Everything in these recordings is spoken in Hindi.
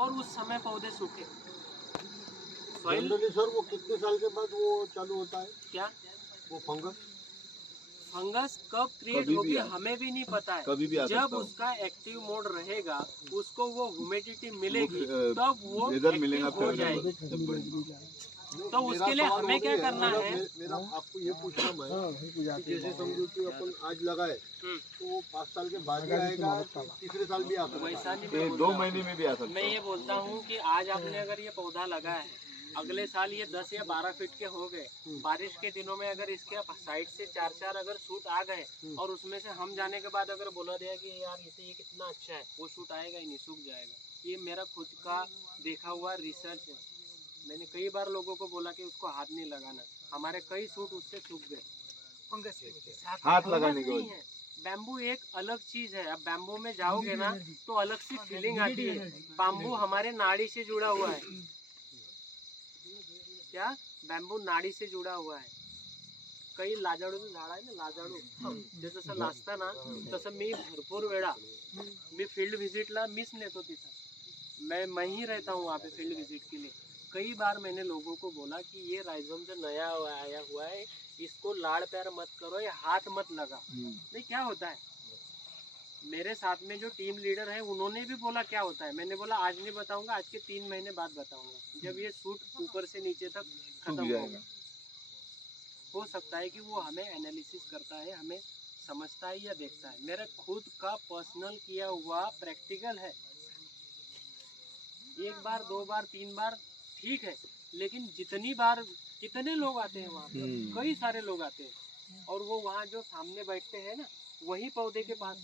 और उस समय पौधे सूखे। जनरली सर वो कितने साल के बाद वो चालू होता है क्या वो फंगस? फंगस कब क्रिएट कभी भी होगी आ- हमें भी नहीं पता है। कभी भी आ जब सकता हो। उसका एक्टिव मोड रहेगा, उसको वो ह्यूमिडिटी मिलेगी, वो, तब वो वेदर एक्टिव मिलेगा हो जाएगी। नहीं, तो मेरा उसके लिए सवाल हमें वो क्या नहीं करना है? मेरा आपको ये पूछना मैं कि जैसे समझो कि अपन आज लगाए तो 5 साल के बाद ही आएगा कि तीसरे साल भी आ सकता है? वैसा नहीं ये मैं 2 बोल रहा महीने हूँ। में भी आ सकता मैं है। ये बोलता हूँ कि आज आपने अगर ये पौधा लगाया है, अगले साल ये 10 या 12 फीट के हो गए, बारिश के दिनों में अगर इसके साइड से 4-4 अगर शूट आ गए और उसमें से हम जाने के बाद अगर बोला दिया कि यार इसे ये कितना अच्छा है, वो शूट आएगा ही नहीं, सूख जाएगा। ये मेरा खुद का देखा हुआ रिसर्च है। मैंने कई बार लोगों को बोला कि उसको हाथ नहीं लगाना, हमारे कई सूट उससे सूख गए फंगस की वजह से। हाथ फंगस लगाने की नहीं वजह है, बैम्बू एक अलग चीज है। अब बैम्बू में जाओगे ना तो अलग सी फीलिंग आती है। बैम्बू हमारे नाड़ी से जुड़ा हुआ है। क्या बैम्बू नाड़ी से जुड़ा हुआ आहे. काही लाजाळूचं झाड आहे ना, लाजाळू ते जसं लाजतं ना तसं मी भरपूर वेळा मी फील्ड विजिटला मीच नेतो तिथं. मैं ही रहता हूँ वहाँ पे फील्ड विजिट के लिए. कई बार मैंने लोगों को बोला कि ये राइजोम जो नया आया हुआ है इसको लाड़ प्यार मत करो, ये हाथ मत लगा. नहीं क्या होता है, मेरे साथ में जो टीम लीडर है उन्होंने भी बोला क्या होता है. मैंने बोला आज नहीं बताऊंगा, आज के 3 महीने बाद बताऊंगा, जब ये सूट ऊपर से नीचे तक खत्म होगा. हो सकता है कि वो हमें एनालिसिस करता है, हमें समझता है या देखता है. मेरा खुद का पर्सनल किया हुआ प्रैक्टिकल है. 1 बार 2 बार 3 बार ठीक है, लेकिन जितनी बार कितने लोग आते हैं वहाँ पे, कई सारे लोग आते हैं और वो वहाँ जो सामने बैठते हैं ना वही पौधे के पास,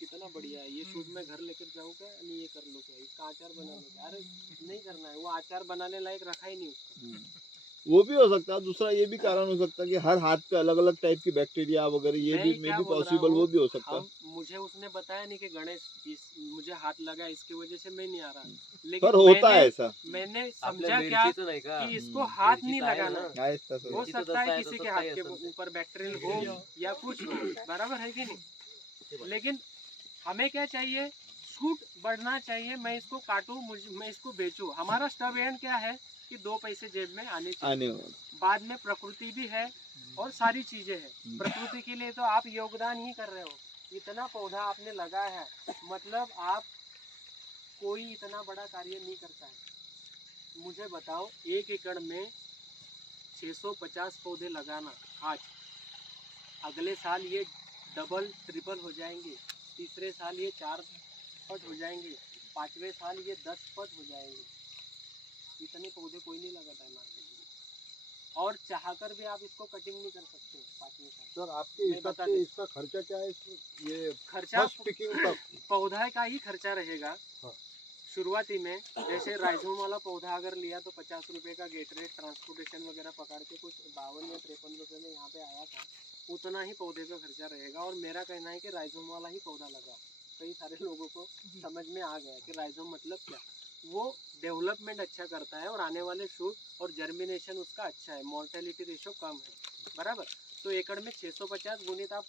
कितना बढ़िया है ये शूट में घर लेकर जाऊँ क्या, नहीं ये कर लो क्या, इसका अचार बना लो क्या. अरे नहीं करना है, वो अचार बनाने लायक रखा ही नहीं उसको. वो भी हो सकता है. दूसरा ये भी कारण हो सकता है कि हर हाथ पे अलग अलग टाइप की बैक्टीरिया वगैरह, ये भी मे भी पॉसिबल, वो भी हो सकता है. मुझे उसने बताया नहीं कि गणेश मुझे हाथ लगा इसकी वजह से मैं नहीं आ रहा, लेकिन पर होता है ऐसा. मैंने समझा क्या कि इसको हाथ नहीं लगाना. हो सकता है किसी के हाथ के ऊपर बैक्टीरियल हो या कुछ हो, बराबर है कि नहीं. लेकिन हमें क्या चाहिए, शूट बढ़ना चाहिए. मैं इसको काटूं, मैं इसको बेचूं. हमारा स्टब एंड क्या है कि 2 पैसे जेब में आने चाहिए. बाद में प्रकृति भी है और सारी चीजें हैं. प्रकृति के लिए तो आप योगदान ही कर रहे हो. इतना पौधा आपने लगाया है, मतलब आप कोई इतना बड़ा कार्य नहीं करता है. मुझे बताओ 1 एकड़ में 650 पौधे लगाना, आज अगले साल ये डबल ट्रिपल हो जाएंगे, तीसरे साल ये 4 पट हो जाएंगे, 5वें साल ये 10 पट हो जाएंगे. इतने पौधे कोई नहीं लगाता है मार्केट में, और चाहकर भी आप इसको कटिंग नहीं कर सकते हो 5वें साल. सर आपके हिसाब से इसका खर्चा क्या है? ये खर्चा पिकिंग तक पौधा का ही खर्चा रहेगा. हाँ. शुरुआती में जैसे राइजोम वाला पौधा अगर लिया तो 50 रुपये का गेट रेट, ट्रांसपोर्टेशन वगैरह पकड़ के कुछ 52 या 53 रुपये में यहाँ पे आया था. उतना ही पौधे का खर्चा रहेगा. और मेरा कहना है कि राइजोम वाला ही पौधा लगाओ. कई सारे लोगों को समझ में आ गया कि राइजोम मतलब क्या. वो डेवलपमेंट अच्छा करता है और आने वाले शूट और जर्मिनेशन उसका अच्छा है, मॉर्टेलिटी रेशो कम है, बराबर. तो एकड़ में 650 गुणित आप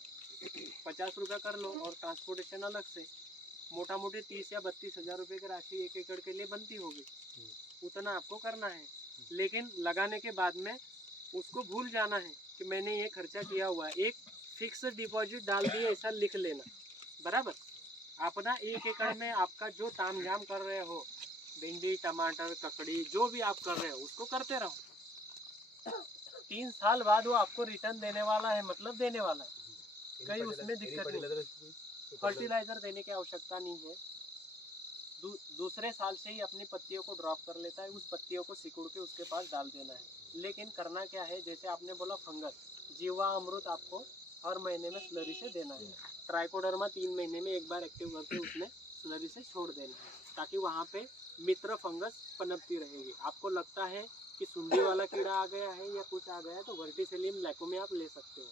50 रुपये कर लो और ट्रांसपोर्टेशन अलग से, मोटा मोटी 30 या 32 हज़ार रुपये की राशि 1 एकड़ के लिए बनती होगी. उतना आपको करना है, लेकिन लगाने के बाद में उसको भूल जाना है कि मैंने ये खर्चा किया हुआ है. एक फिक्स डिपॉजिट डाल दिए ऐसा लिख लेना, बराबर. अपना 1 एकड़ में आपका जो तामझाम कर रहे हो, भिंडी टमाटर ककड़ी जो भी आप कर रहे हो उसको करते रहो. 3 साल बाद वो आपको रिटर्न देने वाला है, मतलब देने वाला है. कहीं उसमें दिक्कत नहीं. फर्टिलाइजर देने की आवश्यकता नहीं है. दूसरे साल से ही अपनी पत्तियों को ड्रॉप कर लेता है. उस पत्तियों को सिकुड़ के उसके पास डाल देना है. लेकिन करना क्या है, जैसे आपने बोला फंगस, जीवा अमृत आपको हर महीने में स्लरी से देना है. ट्राइकोडर्मा 3 महीने में एक बार एक्टिव करके उसमें स्लरी से छोड़ देना है, ताकि वहाँ पे मित्र फंगस पनपती रहेगी. आपको लगता है कि सुंडी वाला कीड़ा आ गया है या कुछ आ गया है तो वर्टिसेलियम लैकोमी आप ले सकते हो,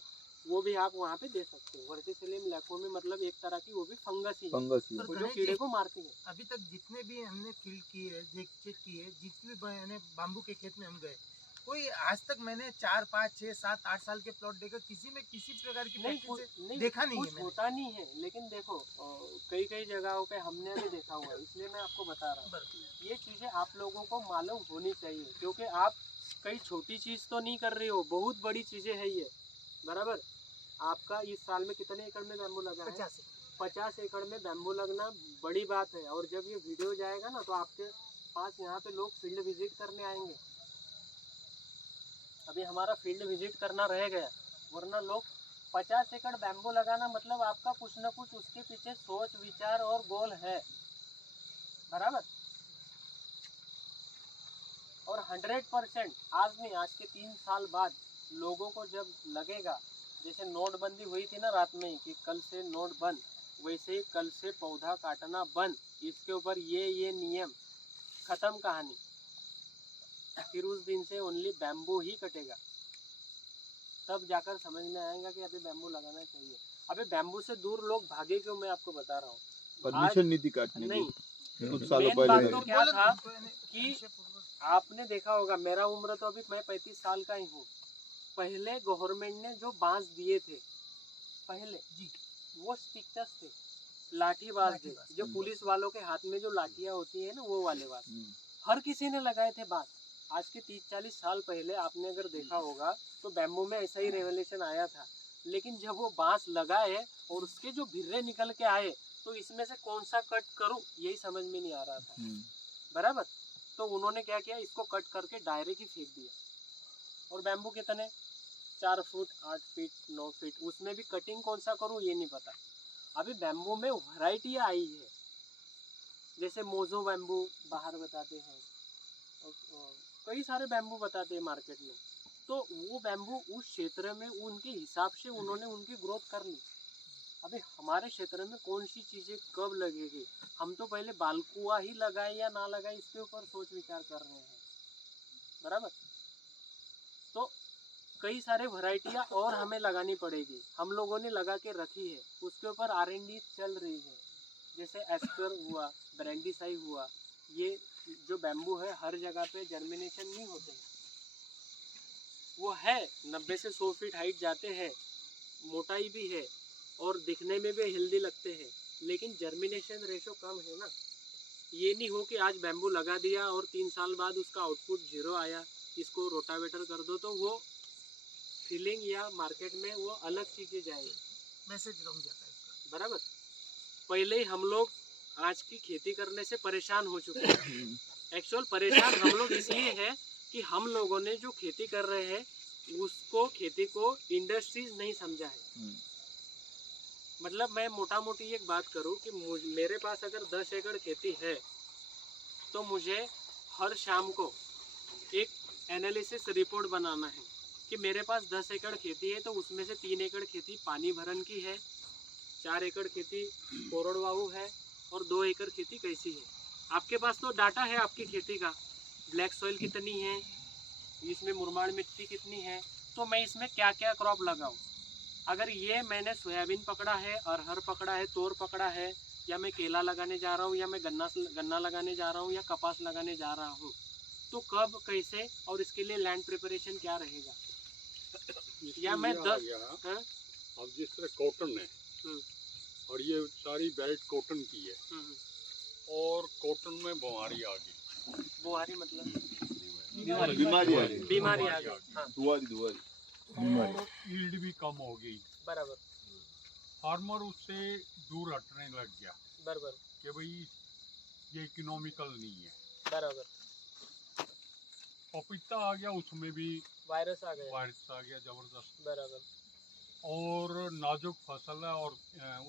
वो भी आप वहाँ पे दे सकते हो. वर्टिसेलियम लैकोमी मतलब एक तरह की वो भी फंगस ही है, वो जो कीड़े को मारती है. अभी तक जितने भी हमने फील्ड किए, चेक किए, जितने बाम्बू के खेत में हम गए, कोई आज तक मैंने 4, 5, 6, 7, 8 साल के प्लॉट देखा, किसी में किसी प्रकार की नहीं प्रैक्टिस नहीं देखा नहीं है कुछ मैंने। होता नहीं है, लेकिन देखो कई कई जगहों पे हमने भी देखा हुआ है, इसलिए मैं आपको बता रहा हूँ। ये चीज़ें आप लोगों को मालूम होनी चाहिए, क्योंकि आप कई छोटी चीज़ तो नहीं कर रहे हो, बहुत बड़ी चीज़ें है ये, बराबर। आपका इस साल में कितने एकड़ में बैम्बू लगा है? 50 एकड़ में बैम्बू लगना बड़ी बात है। और जब ये वीडियो जाएगा ना तो आपके पास यहाँ पे लोग फील्ड विजिट करने आएंगे। अभी हमारा फील्ड विजिट करना रह गया, वरना लोग 50 एकड़ बैम्बू लगाना मतलब आपका कुछ ना कुछ उसके पीछे सोच विचार और गोल है, बराबर। और 100% आज नहीं, आज के 3 साल बाद लोगों को जब लगेगा, जैसे नोटबंदी हुई थी ना रात में ही कि कल से नोट बंद, वैसे ही कल से पौधा काटना बंद, इसके ऊपर ये नियम, खत्म कहानी। फिर उस दिन से ओनली बैम्बू ही कटेगा, तब जाकर समझ में आएगा कि अभी बैम्बू लगाना चाहिए। अभी बैम्बू से दूर लोग भागे क्यों, मैं आपको बता रहा हूँ। परमिशन नहीं थी काटने नहीं, की कुछ सालों मेन बात पहले। तो क्या था कि आपने देखा होगा, मेरा उम्र तो अभी मैं 35 साल का ही हूँ। पहले गवर्नमेंट ने जो बांस दिए थे पहले जी, वो स्टिकर्स थे, लाठी बांस थे, जो पुलिस वालों के हाथ में जो लाठियाँ होती है ना, वो वाले बांस हर किसी ने लगाए थे बांस। आज के 30-40 साल पहले आपने अगर देखा होगा तो बैम्बू में ऐसा ही रेवोल्यूशन आया था। लेकिन जब वो बांस लगाए और उसके जो भिर्रे निकल के आए, तो इसमें से कौन सा कट करूं यही समझ में नहीं आ रहा था, बराबर। तो उन्होंने क्या किया, इसको कट करके डायरेक्ट ही फेंक दिया। और बैम्बू कितने, 4 फुट, 8 फीट, 9 फीट, उसमें भी कटिंग कौन सा करूं ये नहीं पता। अभी बैम्बू में वैरायटी आई है, जैसे मोजो बैम्बू बाहर बताते हैं, कई सारे बैम्बू बताते हैं मार्केट में। तो वो बैम्बू उस क्षेत्र में उनके हिसाब से उन्होंने उनकी ग्रोथ कर ली। अभी हमारे क्षेत्र में कौन सी चीज़ें कब लगेगी, हम तो पहले बालकुआ ही लगाए या ना लगाए इसके ऊपर सोच विचार कर रहे हैं, बराबर। तो कई सारे वैरायटियाँ और हमें लगानी पड़ेगी, हम लोगों ने लगा के रखी है, उसके ऊपर R&D चल रही है। जैसे एस्पर हुआ, ब्रांडीसाई हुआ, ये जो बैम्बू है हर जगह पे जर्मिनेशन नहीं होते हैं, वो है 90 से 100 फीट हाइट जाते हैं, मोटाई भी है और दिखने में भी हेल्दी लगते हैं, लेकिन जर्मिनेशन रेशो कम है ना। ये नहीं हो कि आज बैम्बू लगा दिया और 3 साल बाद उसका आउटपुट 0 आया, इसको रोटावेटर कर दो तो वो फीलिंग या मार्केट में वो अलग चीज़ें जाएगी, मैसेज रह जाता है इसका, बराबर। पहले ही हम लोग आज की खेती करने से परेशान हो चुके हैं। एक्चुअल परेशान हम लोग इसलिए है कि हम लोगों ने जो खेती कर रहे हैं उसको, खेती को इंडस्ट्रीज नहीं समझा है। मतलब मैं मोटा मोटी एक बात करूं कि मेरे पास अगर 10 एकड़ खेती है तो मुझे हर शाम को एक एनालिसिस रिपोर्ट बनाना है कि मेरे पास 10 एकड़ खेती है तो उसमें से 3 एकड़ खेती पानी भरन की है, 4 एकड़ खेती कोरडवाहू है और 2 एकड़ खेती कैसी है। आपके पास तो डाटा है आपकी खेती का, ब्लैक सॉइल कितनी है, इसमें मुरमाड़ मिट्टी कितनी है, तो मैं इसमें क्या क्या क्रॉप लगाऊं। अगर ये मैंने सोयाबीन पकड़ा है, अरहर पकड़ा है, तोर पकड़ा है, या मैं केला लगाने जा रहा हूँ, या मैं गन्ना लगाने जा रहा हूँ, या कपास लगाने जा रहा हूँ, तो कब कैसे और इसके लिए लैंड प्रिपरेशन क्या रहेगा। या मैं 10 अब जिस तरह कॉटन है और ये सारी बेल्ट कॉटन की है और कॉटन में बीमारी आ गई। बुआरी मतलब बीमारी आ गई, हाँ, दुआरी और यील्ड भी कम हो गई, बराबर फार्मर उससे दूर हटने लग गया, बराबर कि भाई ये इकोनॉमिकल नहीं है। बराबर पपीता आ गया, उसमें भी वायरस आ गया, जबरदस्त, बराबर। और नाजुक फसल है और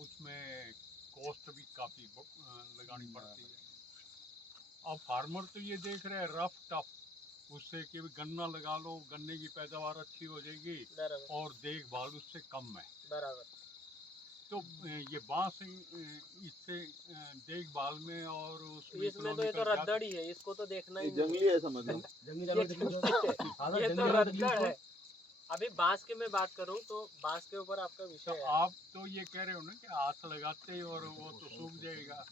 उसमें कॉस्ट भी काफ़ी लगानी पड़ती है। अब फार्मर तो ये देख रहे हैं रफ टफ, उससे कि गन्ना लगा लो, गन्ने की पैदावार अच्छी हो जाएगी और देखभाल उससे कम है, बराबर। तो ये बांस इससे देखभाल में और उसमें इसमें तो ये तो रद्दड़ ही है, इसको तो देखना ही जंगली है, समझ लो ये तो रद्दड़ है, अभी बांस की मैं बात करूं तो बांस के ऊपर आपका विषय तो है। आप तो ये कह रहे हो ना कि हाथ लगाते ही और वो तो सूख जाएगा।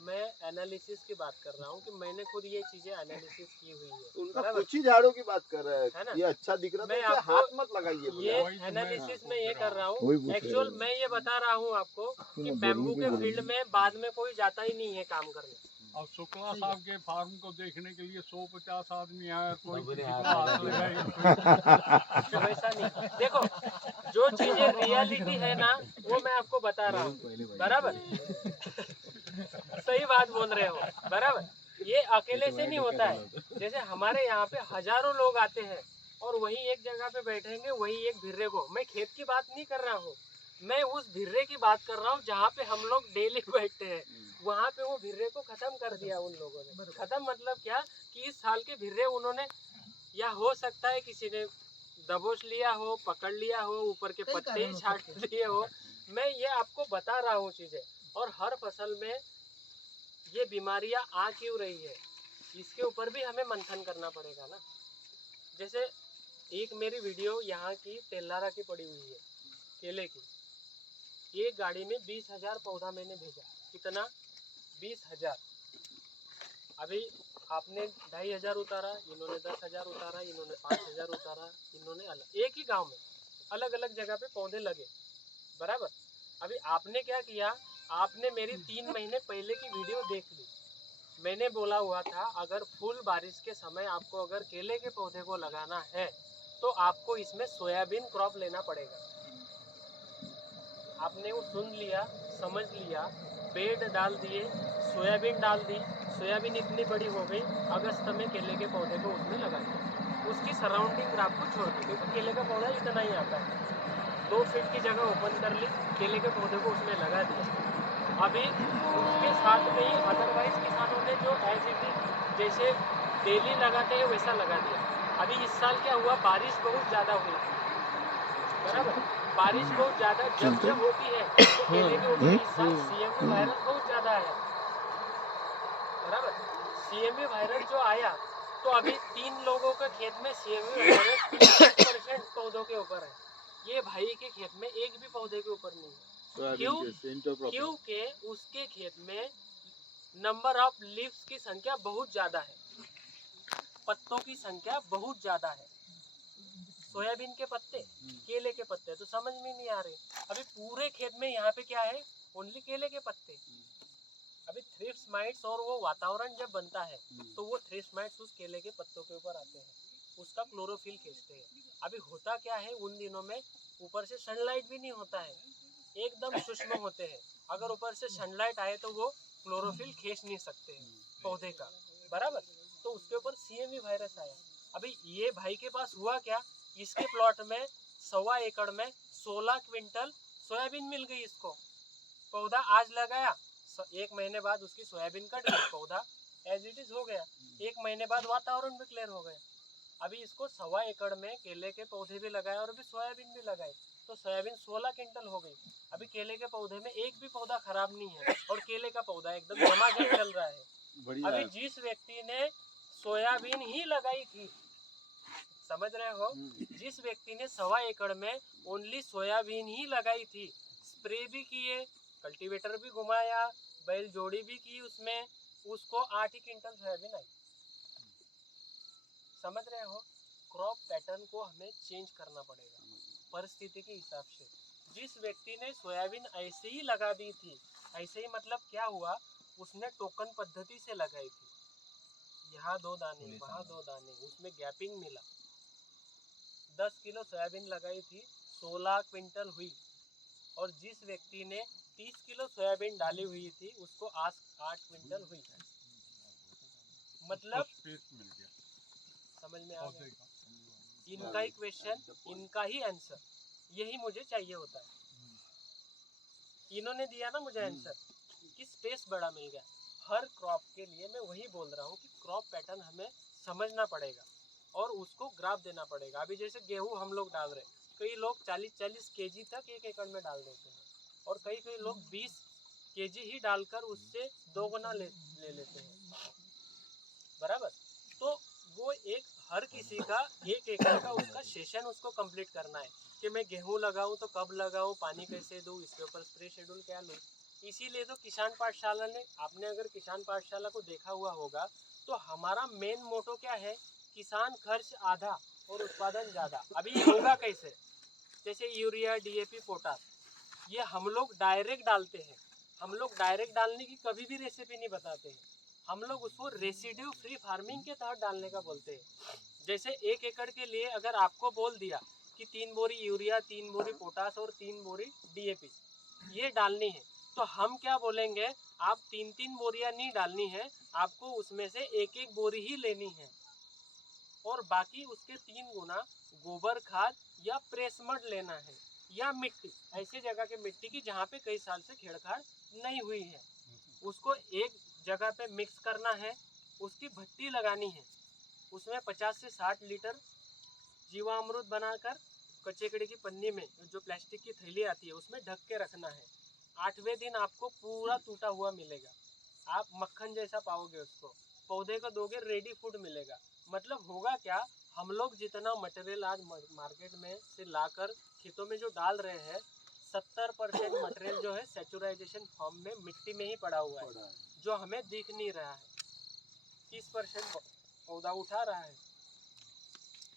मैं एनालिसिस की बात कर रहा हूँ कि मैंने खुद ये चीजें एनालिसिस की हुई है, उनका बराबर? कुछ ही झाड़ों की बात कर रहा है है, ना? ये अच्छा दिख रहा मैं था, इसे आपको हाथ मत लगाइए बोले ये आप। वही तो मैं एनालिसिस आपको में ये कह कर रहा रहा वही हूँ। पूछ रहे एक्चुअल हो। मैं ये बता रहा हूँ आपको कि बैम्बू के फील्ड में बाद में कोई जाता ही नहीं है काम करने। अब शुक्ला साहब के फार्म को देखने के लिए 150 आदमी आया, कोई किसी को हाथ लगाएगा। वैसा नहीं, देखो जो चीजें रियलिटी है ना वो मैं आपको बता रहा हूँ, बराबर? सही बात बोल रहे हो, बराबर? ये अकेले से नहीं होता है। जैसे हमारे यहाँ पे हजारों लोग आते हैं और वही एक जगह पे बैठेंगे, वही एक भिर्रे को, मैं खेत की बात नहीं कर रहा हूँ, मैं उस भिर्रे की बात कर रहा हूँ जहाँ पे हम लोग डेली बैठते हैं। वहाँ पे वो भिर्रे को खत्म कर दिया उन लोगों ने। खत्म मतलब क्या कि इस साल के भिर्रे उन्होंने, या हो सकता है किसी ने दबोच लिया हो, पकड़ लिया हो, ऊपर के पत्ते ही छाट दिए हो। मैं ये आपको बता रहा हूँ चीजें। और हर फसल में ये बीमारियां आ क्यों रही है, इसके ऊपर भी हमें मंथन करना पड़ेगा ना। जैसे एक मेरी वीडियो यहाँ की तेलारा की पड़ी हुई है, केले की। एक गाड़ी में 20,000 पौधा मैंने भेजा। कितना? 20,000। अभी आपने 2,500 उतारा, इन्होंने 10,000 उतारा, इन्होंने 5,000 उतारा, इन्होंने अलग, एक ही गांव में अलग अलग जगह पे पौधे लगे, बराबर? अभी आपने क्या किया, आपने मेरी 3 महीने पहले की वीडियो देख ली। मैंने बोला हुआ था अगर फुल बारिश के समय आपको अगर केले के पौधे को लगाना है तो आपको इसमें सोयाबीन क्रॉप लेना पड़ेगा। आपने वो सुन लिया, समझ लिया, बेड डाल दिए, सोयाबीन डाल दी। सोयाबीन इतनी बड़ी हो गई, अगस्त में केले के पौधे को उसमें लगा दिया। उसकी सराउंडिंग आपको छोड़ दी, क्योंकि केले का पौधा इतना ही आता है। 2 फीट की जगह ओपन कर ली, केले के पौधे को उसमें लगा दिया। अभी उसके साथ में ही अदरवाइज किसानों ने जो एज इट इज जैसे डेली लगाते हैं वैसा लगा दिया। अभी इस साल क्या हुआ, बारिश बहुत ज़्यादा हुई, बराबर? बारिश बहुत ज़्यादा जब होती है तो केले के ऊपर इस साल CMV वायरस बहुत ज़्यादा आया, बराबर? CMV वायरस जो आया तो अभी 3 लोगों के खेत में CMV वायरस 1% पौधों के ऊपर है। ये भाई के खेत में एक भी पौधे के ऊपर नहीं है। क्योंकि उसके खेत में नंबर ऑफ लीव्स की संख्या बहुत ज्यादा है, पत्तों की संख्या बहुत ज्यादा है। सोयाबीन के पत्ते, केले के पत्ते तो समझ में नहीं आ रहे। अभी पूरे खेत में यहाँ पे क्या है, ओनली केले के पत्ते। अभी थ्रिप्स माइट्स और वो वातावरण जब बनता है तो वो थ्रिप्स माइट्स उस केले के पत्तों के ऊपर आते हैं, उसका क्लोरोफिल खींचते हैं। अभी होता क्या है, उन दिनों में ऊपर से सनलाइट भी नहीं होता है, एकदम सूक्ष्म होते हैं। अगर ऊपर से सनलाइट आए तो वो क्लोरोफिल खींच नहीं सकते हैं पौधे का, बराबर? तो उसके ऊपर CMV वायरस आया। अभी ये भाई के पास हुआ क्या, इसके प्लॉट में 1.25 एकड़ में 16 क्विंटल सोयाबीन मिल गई इसको। पौधा आज लगाया, 1 महीने बाद उसकी सोयाबीन कट गई, पौधा एज इट इज हो गया। 1 महीने बाद वातावरण भी क्लियर हो गया। अभी इसको 1.25 एकड़ में केले के पौधे भी लगाए और अभी सोयाबीन भी लगाए, तो सोयाबीन 16 क्विंटल हो गई। अभी केले के पौधे में एक भी पौधा खराब नहीं है और केले का पौधा एकदम जमाजम चल रहा है। अभी जिस व्यक्ति ने सोयाबीन ही लगाई थी, समझ रहे हो, जिस व्यक्ति ने 1.25 एकड़ में ओनली सोयाबीन ही लगाई थी, स्प्रे भी किए, कल्टीवेटर भी घुमाया, बैल जोड़ी भी की उसमें, उसको 8 ही क्विंटल सोयाबीन आई। समझ रहे हो, क्रॉप पैटर्न को हमें चेंज करना पड़ेगा परिस्थिति के हिसाब से। जिस व्यक्ति ने सोयाबीन ऐसे ही लगा दी थी, ऐसे ही मतलब क्या हुआ, उसने टोकन पद्धति से लगाई थी, यहाँ 2 दाने वहाँ 2 दाने, उसमें गैपिंग मिला। 10 किलो सोयाबीन लगाई थी, 16 क्विंटल हुई। और जिस व्यक्ति ने 30 किलो सोयाबीन डाली हुई थी उसको 8 क्विंटल हुई। मतलब समझ में आ गया? इनका ही क्वेश्चन, इनका ही आंसर, यही मुझे चाहिए होता है। इन्होंने दिया ना मुझे आंसर कि स्पेस बड़ा मिल गया। हर क्रॉप के लिए मैं वही बोल रहा हूँ कि क्रॉप पैटर्न हमें समझना पड़ेगा और उसको ग्राफ देना पड़ेगा। अभी जैसे गेहूँ हम लोग डाल रहे, कई लोग 40-40 kg तक 1 एकड़ में डाल देते हैं और कई लोग 20 kg ही डालकर उससे 2 गुना ले लेते हैं, बराबर? तो वो एक हर किसी उसी का 1 एकड़ का उसका सेशन उसको कंप्लीट करना है कि मैं गेहूं लगाऊं तो कब लगाऊं, पानी कैसे दूं, इसके ऊपर स्प्रे शेड्यूल क्या लूं। इसीलिए तो किसान पाठशाला ने, आपने अगर किसान पाठशाला को देखा हुआ होगा तो हमारा मेन मोटो क्या है, किसान खर्च आधा और उत्पादन ज़्यादा। अभी ये होगा कैसे, जैसे यूरिया, डीएपी, पोटास, ये हम लोग डायरेक्ट डालते हैं। हम लोग डायरेक्ट डालने की कभी भी रेसिपी नहीं बताते हैं, हम लोग उसको रेसिड्यू फ्री फार्मिंग के तहत डालने का बोलते हैं। जैसे 1 एकड़ के लिए अगर आपको बोल दिया कि 3 बोरी यूरिया, 3 बोरी पोटास और 3 बोरी डीएपी ये डालनी है, तो हम क्या बोलेंगे, आप 3-3 बोरियां नहीं डालनी है, आपको उसमें से 1-1 बोरी ही लेनी है और बाकी उसके 3 गुना गोबर खाद या प्रेस मड लेना है या मिट्टी, ऐसी जगह की मिट्टी की जहाँ पे कई साल से छेड़छाड़ नहीं हुई है, उसको एक जगह पे मिक्स करना है, उसकी भट्टी लगानी है, उसमें 50 से 60 लीटर जीवामृत बनाकर कचेकड़ी की पन्नी में, जो प्लास्टिक की थैली आती है उसमें ढक के रखना है। 8वें दिन आपको पूरा टूटा हुआ मिलेगा, आप मक्खन जैसा पाओगे उसको, पौधे को दोगे रेडी फूड मिलेगा। मतलब होगा क्या, हम लोग जितना मटेरियल आज मार्केट में से लाकर खेतों में जो डाल रहे हैं, 70% मटेरियल जो है सैचुराइजेशन फॉर्म में मिट्टी में ही पड़ा हुआ है, जो हमें दिख नहीं रहा है। 30% पौधा उठा रहा है,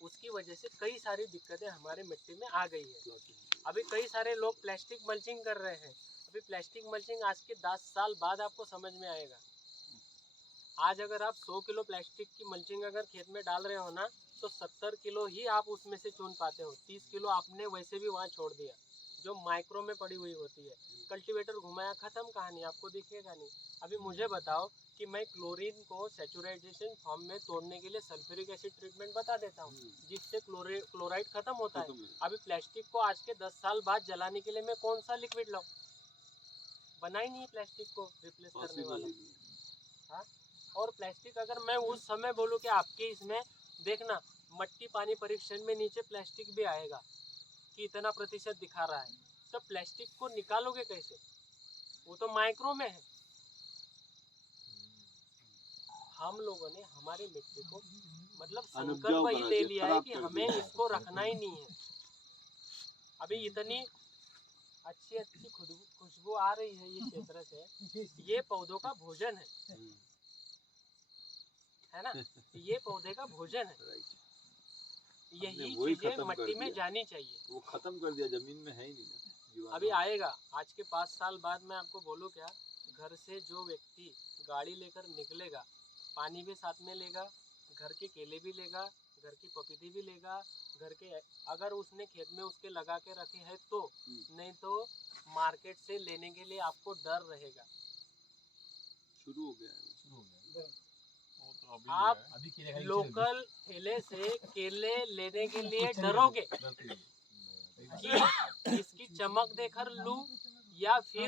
उसकी वजह से कई सारी दिक्कतें हमारे मिट्टी में आ गई है। अभी कई सारे लोग प्लास्टिक मल्चिंग कर रहे हैं, अभी प्लास्टिक मल्चिंग आज के 10 साल बाद आपको समझ में आएगा। आज अगर आप 100 किलो प्लास्टिक की मल्चिंग अगर खेत में डाल रहे हो ना, तो 70 किलो ही आप उसमें से चुन पाते हो, 30 किलो आपने वैसे भी वहाँ छोड़ दिया, जो माइक्रो में पड़ी हुई होती है। कल्टीवेटर घुमाया, खत्म कहानी, आपको दिखेगा नहीं। अभी मुझे बताओ कि मैं क्लोरीन को सैचुराइजेशन फॉर्म में तोड़ने के लिए सल्फ्यूरिक एसिड ट्रीटमेंट बता देता हूँ, जिससे क्लोराइड खत्म होता है। अभी प्लास्टिक को आज के 10 साल बाद जलाने के लिए मैं कौन सा लिक्विड लाऊं, बना ही नहीं है प्लास्टिक को रिप्लेस करने वाला। हाँ, और प्लास्टिक अगर मैं उस समय बोलूँ कि आपके इसमें देखना मट्टी पानी परीक्षण में नीचे प्लास्टिक भी आएगा कि इतना प्रतिशत दिखा रहा है, तो प्लास्टिक को निकालोगे कैसे, वो तो माइक्रो में है। हम लोगों ने हमारी मिट्टी को मतलब संकल्प ही ले लिया है कि हमें इसको रखना ही नहीं है। अभी इतनी अच्छी खुशबू आ रही है ये क्षेत्र से, ये पौधों का भोजन है ना, ये पौधे का भोजन है, यही चीजें मिट्टी में जानी चाहिए। वो खत्म कर दिया, जमीन में है ही नहीं। अभी आएगा, आज के 5 साल बाद मैं आपको बोलूँ क्या, घर से जो व्यक्ति गाड़ी लेकर निकलेगा, पानी भी साथ में लेगा, घर के केले भी लेगा, घर की पपीती भी लेगा, घर के अगर उसने खेत में उसके लगा के रखे हैं तो, नहीं तो मार्केट से लेने के लिए आपको डर रहेगा। शुरू हो गया। आप लोकल ठेले से केले लेने के लिए डरोगे कि इसकी चमक देखकर लूं या फिर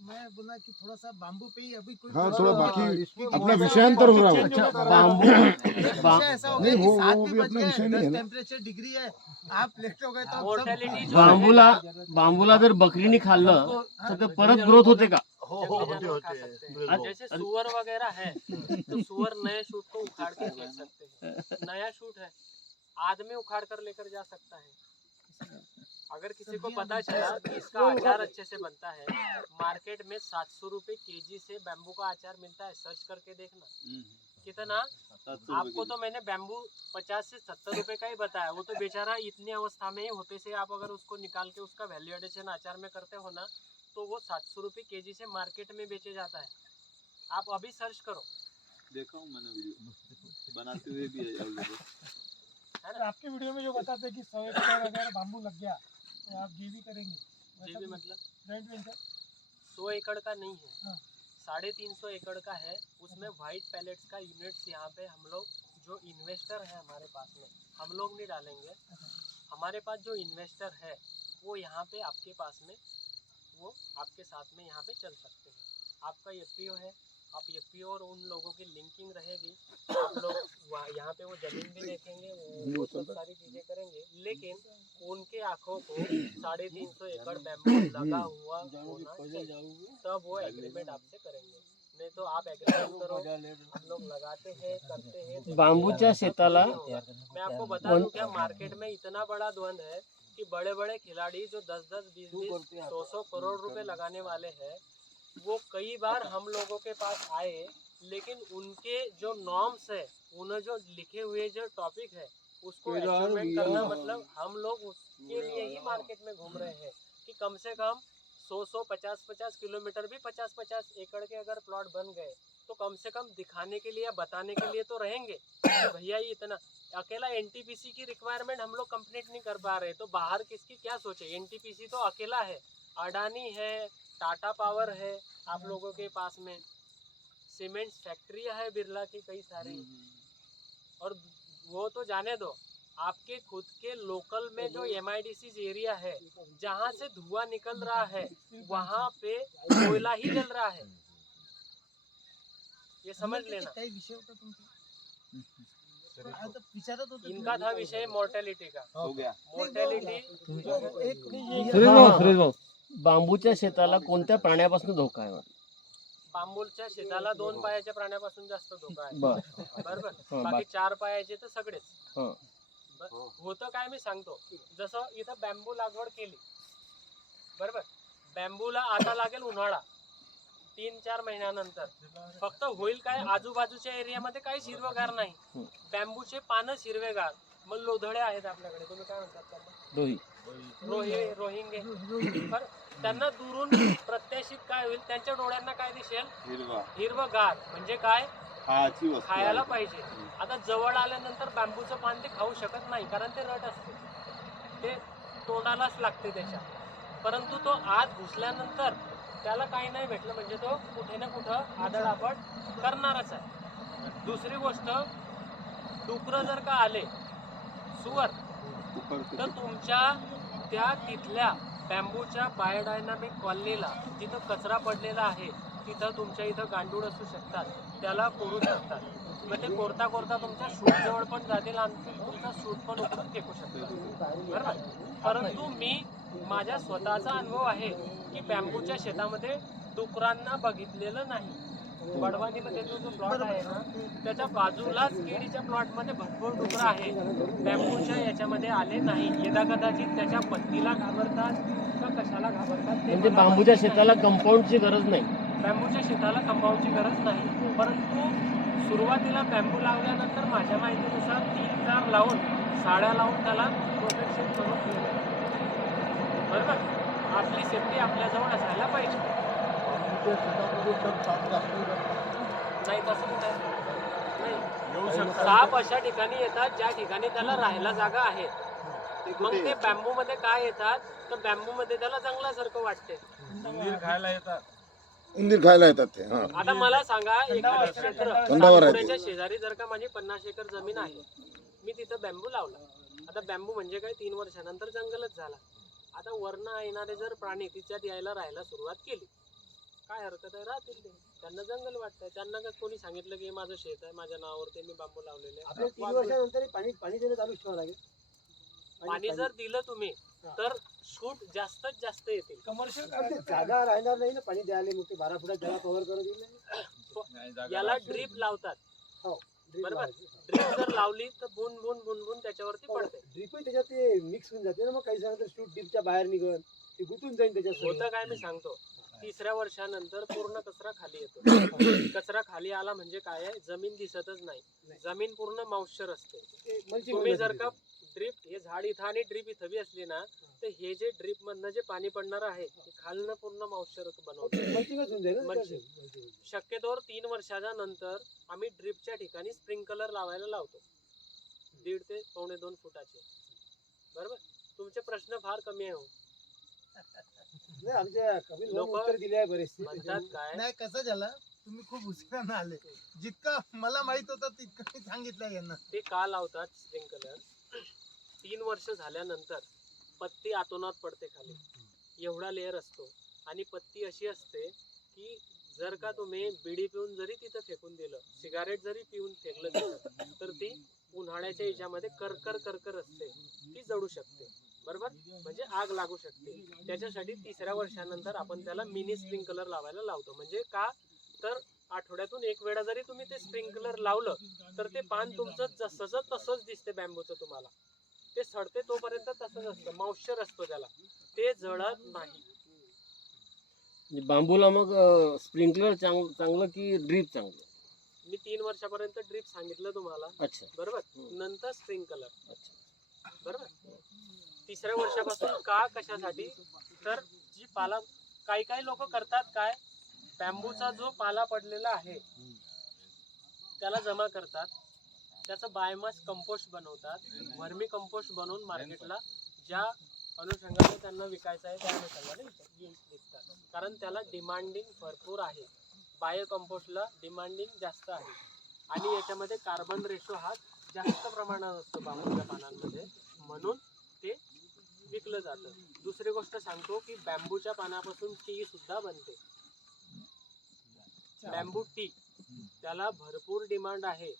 मैं बोला कि थोड़ा सा बाम्बू पे ही अभी कोई हाँ, थोड़ा बाकी अपना विषयांतर विषयांतर हो रहा है। अच्छा, बाम्बू विषय ऐसा हो गया नहीं, कि वो 7 भी भी बज अपना गए, विषय नहीं है 10 ना। टेम्परेचर डिग्री है, आप लेट हो गए तो मोर्टेलिटी जो बांबूला जर बकरीने खाल्लं तर ते परत ग्रोथ होते का? जैसे सुअर वगैरह है तो सुअर नए शूट को उखाड़ के फेंक सकते हैं, नया शूट है आदमी उखाड़ कर लेकर जा सकता है। अगर किसी को पता चला कि इसका अचार अच्छे से बनता है, मार्केट में 700 रुपए केजी से बैम्बू का अचार मिलता है, सर्च करके देखना कितना। आपको तो मैंने बैम्बू 50 से 70 रुपए का ही बताया, वो तो बेचारा इतनी अवस्था में ही होते से आप अगर उसको निकाल के उसका वैल्यू एडिशन अचार में करते हो ना, तो वो 700 रुपए केजी से मार्केट में बेचे जाता है। आप अभी सर्च करो, देखा हूँ मैंने वीडियो बनाते हुए भी है ना। आपके वीडियो में जो बताते हैं कि 100 एकड़ अगर बाम्बू लग गया तो आप जी भी करेंगे, जी भी मतलब जॉइंट वेंचर 100 एकड़ का नहीं है, हाँ। 350 एकड़ का है। उसमें वाइट पैलेट्स का यूनिट्स यहाँ पे हम लोग जो इन्वेस्टर है हमारे पास में, हम लोग नहीं डालेंगे, हमारे पास जो इन्वेस्टर है वो यहाँ पे आपके पास में, वो आपके साथ में यहाँ पे चल सकते हैं। आपका एफपीओ है, आप एफपीओ और उन लोगों की लिंकिंग रहेगी, आप लोग यहाँ पे वो जमीन भी देखेंगे, वो सब सारी चीज़ें करेंगे, लेकिन उनके आँखों को 350 एकड़ बैम्बू लगा हुआ होना चाहिए, तब वो एग्रीमेंट आपसे करेंगे। नहीं तो आप एग्रीमेंट करो, हम लोग लगाते हैं, करते हैं। बांबूच्या शेताला मैं आपको बता दूं क्या, मार्केट में इतना बड़ा द्वंद है कि बड़े बड़े खिलाड़ी जो 10-10, 20-20, 100-100 करोड़ रुपए लगाने वाले हैं, वो कई बार हम लोगों के पास आए, लेकिन उनके जो नॉर्म्स है, उन्हें जो लिखे हुए जो टॉपिक है, उसको अचीवमेंट करना, मतलब हम लोग उसके लिए ही मार्केट में घूम रहे हैं कि कम से कम 100-100, 50-50 किलोमीटर भी 50-50 एकड़ के अगर प्लॉट बन गए तो कम से कम दिखाने के लिए या बताने के लिए तो रहेंगे कि भैया ये इतना। अकेला एनटीपीसी की रिक्वायरमेंट हम लोग कंप्लीट नहीं कर पा रहे, तो बाहर किसकी क्या सोचे। एनटीपीसी तो अकेला है, अडानी है, टाटा पावर है, आप लोगों के पास में सीमेंट फैक्ट्रियां है बिरला की कई सारी, और वो तो जाने दो, आपके खुद के लोकल में जो एमआईडीसी एरिया है जहाँ से धुआं निकल रहा है, वहाँ पे कोयला ही जल रहा है, ये समझ लेना। काही विषय होता तुमचा आता विचारत होतो इनका था विषय मोर्टेलिटी का, हो गया मोर्टेलिटी। एक सुरेश भाऊ, सुरेश भाऊ, बांबूच्या शेताला कोणत्या प्राण्यापासून धोका आहे? बांबूच्या शेताला 2 पायाच्या प्राण्यापासून जास्त धोका आहे, बर बरोबर. हं, बाकी 4 पायाचे तर सगळेच. हं. होतं काय मी सांगतो, जसं इथं बॅम्बू लागवड केली, बरोबर. बॅम्बूला आता लागेल उन्हाळा 3-4 महिन्यानंतर, फक्त होईल काय, आजूबाजूच्या एरियामध्ये काहीच हिरवगार नाही, बॅम्बूचे पानच हिरवेगार. मग लोधळे आहेत आपल्याकडे, तुम्ही काय म्हणतात त्यांना, रोहिंगे, पण त्यांना दुरून प्रत्याशित काय होईल, त्यांच्या डोळ्यांना काय दिसेल, हिरवगार म्हणजे काय, खायला पाहिजे. आता जवळ आल्यानंतर बांबूचं पान ते खाऊ शकत नाही, कारण ते रट असते, ते तोंडालाच लागते त्याच्या. परंतु तो आत घुसल्यानंतर त्याला काही नाही भेटलं म्हणजे तो कुठे ना कुठं आदळआपट करणारच आहे. दुसरी गोष्ट, डुकरं जर का आले, सुवर, तर तुमच्या त्या तिथल्या बॅम्बूच्या बायोडायनामिक कॉलनीला जिथं कचरा पडलेला आहे, तिथं तुमच्या इथं गांडूळ असू शकतात, त्याला कोरू शकतात. मग ते कोरता कोरता तुमच्या शूट जवळ पण जातील आणि तुमचा शूट पण उकळून फेकू शकतात, बरोबर. परंतु मी, माझ्या स्वतःचा अनुभव आहे की बॅम्बूच्या शेतामध्ये डुकरांना बघितलेलं नाही. बडवानीमध्ये जो प्लॉट आहे ना, त्याच्या बाजूलाच केळीच्या प्लॉटमध्ये भरपूर डुकरं आहे, बॅम्बूच्या याच्यामध्ये आले नाही. यदा कदाचित त्याच्या पत्तीला घाबरतात का कशाला घाबरतात ते म्हणजे मला बांबूच्या माहिती शेताला कंपाऊंडची गरज नाही. नाही. बॅम्बूच्या शेताला कंपाऊंडची गरज नाही, परंतु सुरुवातीला बॅम्बू लावल्यानंतर माझ्या माहितीनुसार 3 तार लावून, साड्या लावून त्याला प्रोटेक्शन करून ठेवलं, बरोबर. आपली सेफ्टी आपल्याजवळ असायला पाहिजे. नाही तसं कुठे नाही, साप अशा ठिकाणी येतात ज्या ठिकाणी त्याला राहायला जागा आहे. मग ते बॅम्बू मध्ये काय येतात, तर बॅम्बू मध्ये त्याला जंगलासारखं वाटते. उंदीर खायला येतात ते. आता मला सांगा, एखादं क्षेत्र थंडावर आहे ते. पुण्याच्या शेजारी जर का माझी 50 एकर जमीन आहे, मी तिथं बॅम्बू लावला. आता बॅम्बू म्हणजे काय, 3 वर्षानंतर जंगलच झाला. आता वरनं येणारे जर प्राणी तिच्यात यायला राहायला सुरुवात केली, काय हरकत आहे, राहतील ते. त्यांना जंगल वाटतंय, त्यांना का कोणी सांगितलं की माझं शेत आहे, माझ्या नावावरती मी बांबू लावलेले आहे. आपल्या 3 वर्षानंतर पाणी देणं चालू ठेवावं लागेल. पाणी जर दिलं तुम्ही तर सूट जास्तीत जास्त येतील. कमर्शियल जागा राहणार नाही ना पाणी द्यायला, मग ते 12 फुटात जागा कव्हर करू दिली. याला ड्रीप लावतात, हो, बरोबर. ड्रीप जर लावली तर बुन बुन बुन बुन त्याच्यावरती पडते. ड्रीप त्याच्यात ते मिक्स होऊन जाते ना, मग काही सांगतो शूट ड्रीपच्या बाहेर निघत ते गुतून जाईल त्याच्यात. होतं काय मी सांगतो, 3ऱ्या वर्षानंतर पूर्ण कचरा खाली येतो. कचरा खाली आला म्हणजे काय आहे, जमीन दिसतच नाही, जमीन पूर्ण मॉइश्चर असते. तुम्ही जर का ड्रीप, हे झाड इथं आणि ड्रीप इथं बी असली ना, तर हे जे ड्रीप मधनं जे पाणी पडणार आहे ते खालनं पूर्ण मॉइश्चर बनवतो. शक्यतोवर 3 वर्षाच्या नंतर आम्ही ड्रीपच्या ठिकाणी स्प्रिंकलर लावायला लावतो, 1.5 ते 2.25 फुटाचे, बरोबर. तुमचे प्रश्न फार कमी आहे. लोक म्हणतात काय, नाही कसं झालं, तुम्ही खूप उशिरानं आले. जितकं मला माहित होतं तितकं मी सांगितलं यांना. ते का लावतात स्प्रिंकलर, 3 वर्ष झाल्यानंतर पत्ती आतोनात पडते खाली, एवढा लेअर असतो. आणि पत्ती अशी असते की जर का तुम्ही बिडी पिऊन जरी तिथं फेकून दिलं, सिगारेट जरी पिऊन फेकलं तिथं, तर ती उन्हाळ्याच्या याच्यामध्ये करकर करकर असते, ती जळू शकते, बरोबर. म्हणजे आग लागू शकते. त्याच्यासाठी 3ऱ्या वर्षानंतर आपण त्याला मिनी स्प्रिंकलर लावायला लावतो. म्हणजे का, तर आठवड्यातून एक वेळा जरी तुम्ही ते स्प्रिंकलर लावलं तर ते पान तुमचं जसंच तसंच दिसते बॅम्बूचं तुम्हाला. ते सडते तोपर्यंत तसंच असतं, मॉइश्चर असतो त्याला, ते जळत नाही. बांबूला मग स्प्रिंकलर चांगलं की ड्रीप चांगलं? मी 3 वर्षापर्यंत ड्रिप सांगितलं तुम्हाला, अच्छा. बरोबर, नंतर स्प्रिंकलर, अच्छा. बरोबर. 3ऱ्या वर्षापासून का, कशासाठी, तर जी पाला काही लोक करतात काय, बॅम्बूचा जो पाला पडलेला आहे त्याला जमा करतात, त्याचं बायोमास कंपोस्ट बनवतात, वर्मी कंपोस्ट बनवून मार्केटला ज्या अनुषंगाने त्यांना विकायचं आहे त्या अनुषंगाने विकतात. कारण त्याला डिमांडिंग भरपूर आहे, बायो कंपोस्टला डिमांडिंग जास्त आहे आणि याच्यामध्ये कार्बन रेशो हा जास्त प्रमाणात असतो बांबूच्या पानांमध्ये, म्हणून ते विकलं जातं. दुसरी गोष्ट सांगतो की बॅम्बूच्या पानापासून टी सुद्धा बनते, बॅम्बू टी, त्याला भरपूर डिमांड आहे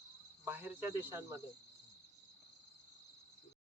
बाहेरच्या देशांमध्ये.